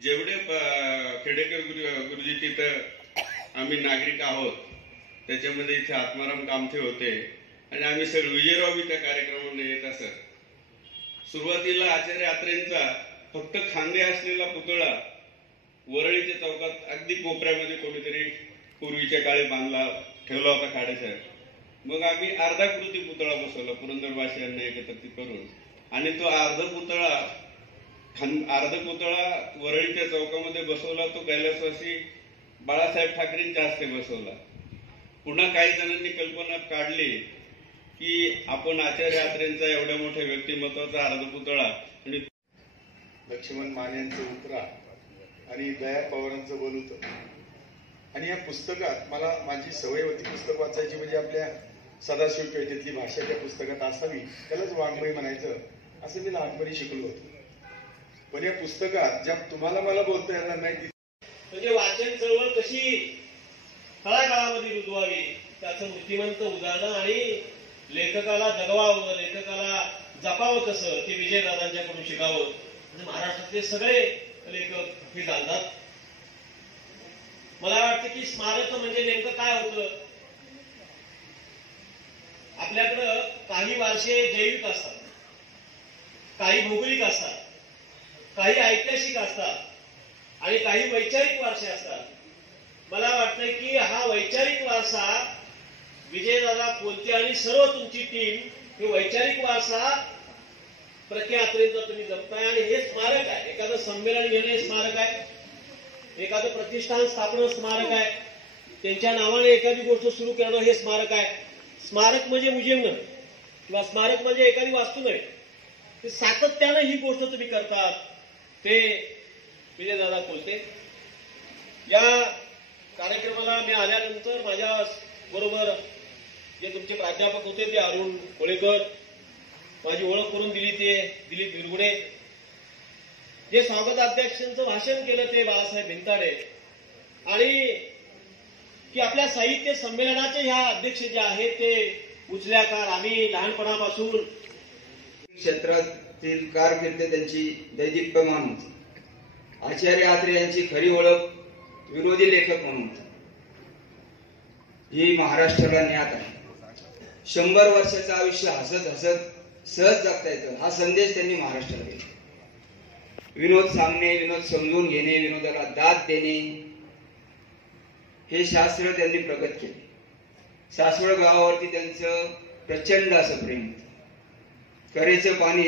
जेवढे खेडेकर गुरुजी तिथं आम्ही नागरिक आहोत त्याच्यामध्ये इथे आत्माराम कामथे होते आणि आम्ही सगळे विजयराव बी त्या कार्यक्रमामध्ये येत असत। सुरुवातीला आचार्य यात्रेंचा फक्त खांदे असलेला पुतळा वरळीच्या चौकात अगदी कोपऱ्यामध्ये कोणीतरी पूर्वीच्या काळी बांधला ठेवला होता खाडेसाहेब। मग आम्ही अर्धाकृती पुतळा बसवला पुरंदरवासियांना एकत्रित करून आणि तो अर्ध पुतळा वरळीच्या चौकामध्ये बसवला। तो कैलासवासी बाळासाहेब ठाकरेंच्या हस्ते बसवला। पुन्हा काही जणांनी कल्पना काढली की आपण आचार्य यात्रेंचा एवढ्या मोठ्या व्यक्तिमत्वाचा अर्ध पुतळा आणि लक्ष्मण मानेंचं उतरा आणि दया पवारांचं बलूत आणि या पुस्तकात मला माझी सवय होती पुस्तक वाचायची म्हणजे आपल्या सदाशिव पेठेतली भाषा त्या पुस्तकात असावी त्यालाच वाङ्मय म्हणायचं असं मी लहानपणी शिकलो होतो। पण या पुस्तकात ज्या तुम्हाला मला बोलता येणार नाही म्हणजे वाचन चळवळ कशी तळागाळामध्ये रुजवावी त्याचं मूर्तिमंत उदाहरण आणि लेखकाला जगवावं लेखकाला जपावं कसं ते विजयदादांच्याकडून शिकावं। महाराष्ट्रातले सगळे लेखक हे जाणतात। मला वाटतं की स्मारक म्हणजे नेमकं काय होतं। आपल्याकडं काही वारसे जैविक असतात, काही भौगोलिक असतात, काही ऐतिहासिक असतात आणि काही वैचारिक वारसे असतात। मला वाटतं की हा वैचारिक वारसा विजयदादा कोलते आणि सर्व तुमची टीम हे वैचारिक वारसा प्रख्यात्रेंचा तुम्ही जपताय आणि हे स्मारक आहे। एखादं संमेलन घेणं हे स्मारक आहे, एखादं प्रतिष्ठान स्थापन स्मारक आहे, त्यांच्या नावाने एखादी गोष्ट सुरू करणं हे स्मारक आहे। स्मारक म्हणजे म्युझियम नव्हे किंवा स्मारक म्हणजे एखादी वास्तू नव्हे, ते सातत्यानं ही गोष्ट तुम्ही करतात ते विजयदादा कोलते। या कार्यक्रमाला मी आल्यानंतर माझ्या बरोबर जे तुमचे प्राध्यापक होते ते अरुण कोळेकर, माझी ओळख करून दिली ते दिलीप बिरगुडे, जे स्वागताध्यक्षांचं भाषण केलं ते बाळासाहेब भिंताडे आणि की आपल्या साहित्य संमेलनाचे ह्या अध्यक्ष जे आहेत ते उचल्याकार आम्ही लहानपणापासून क्षेत्रातील कारकीर्द त्यांची दैदिप्यमान होती। आचार्य यात्रे यांची खरी ओळख विरोधी लेखक म्हणून ही महाराष्ट्राला ज्ञात आहे। 100 वर्षाचं आयुष्य हसत हसत सहज जगता येतं हा संदेश त्यांनी महाराष्ट्राला दिला। विनोद सांगणे, विनोद समजून घेणे, विनोदाला दाद देणे हे शास्त्र त्यांनी प्रगत केले। सासवड गावावरती त्यांचं प्रचंड असं प्रेम होतं। करेचं पाणी